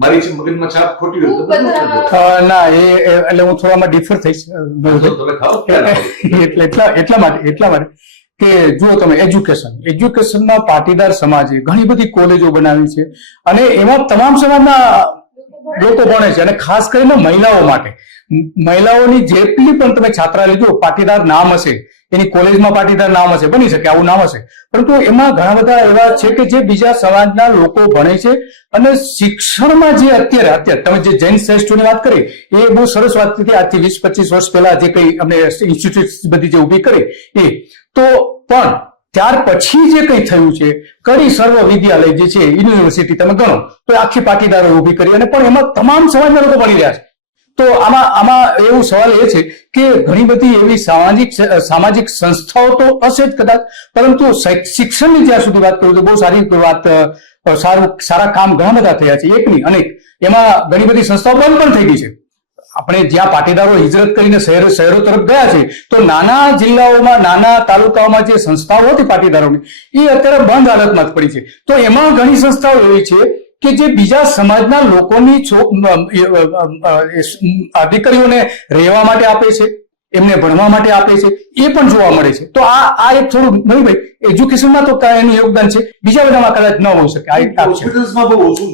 મારી મગજમાં છાપ ખોટી હોય તો ખૂબ બધું બધા- કરજો. ના એટલે હું થોડામાં ડિફર થઈશ તમે ખાઓ ક્યારે? એટલે એટલા માટે કે જુઓ તમે એજ્યુકેશનમાં પાટીદાર સમાજે ઘણી બધી કોલેજો બનાવી છે અને એમાં તમામ સમાજના લોકો ભણે છે અને ખાસ કરીને મહિલાઓ માટે મહિલાઓની જેટલી પણ તમે છાત્રાલય જો પાટીદાર નામ હશે એની કોલેજમાં પાટીદાર નામ હશે બની શકે આવું નામ હશે પરંતુ એમાં ઘણા બધા એવા છે કે જે બીજા સમાજના લોકો ભણે છે અને શિક્ષણમાં જે અત્યારે તમે જે જૈન શ્રેષ્ઠોની વાત કરી એ બહુ સરસ વાત હતી આજથી 20-25 વર્ષ પહેલા જે કઈ અમને ઇન્સ્ટિટ્યૂટ બધી જે ઊભી કરી એ તો પણ ત્યાર પછી જે કંઈ થયું છે કડી સર્વ વિદ્યાલય જે છે યુનિવર્સિટી તમે ગણો તો આખી પાટીદારો ઊભી કરી અને પણ એમાં તમામ સમાજના લોકો ભણી રહ્યા છે તો આમાં એવું સવાલ એ છે કે ઘણી બધી એવી સામાજિક સંસ્થાઓ તો હશે જ કદાચ પરંતુ શિક્ષણની જ્યાં સુધી વાત કરું તો બહુ સારી વાત સારા કામ ઘણા બધા થયા છે એક નહીં અનેક એમાં ઘણી બધી સંસ્થાઓ બંધ પણ થઈ ગઈ છે આપણે જ્યાં પાટીદારો હિજરત કરીને શહેરો તરફ ગયા છે તો નાના જિલ્લાઓમાં નાના તાલુકાઓમાં જે સંસ્થાઓ હતી પાટીદારોની એ અત્યારે બંધ હાલતમાં જ પડી છે તો એમાં ઘણી સંસ્થાઓ એવી છે કે જે બીજા સમાજના લોકોની દીકરીઓને રહેવા માટે આપે છે એમને ભણવા માટે આપે છે એ પણ જોવા મળે છે તો આ એક થોડું નહીં ભાઈ એજ્યુકેશનમાં તો એનું યોગદાન છે બીજા બધામાં કદાચ ન હોઈ શકે આ એક છે હોસ્પિટલ્સમાં બહુ ઓછું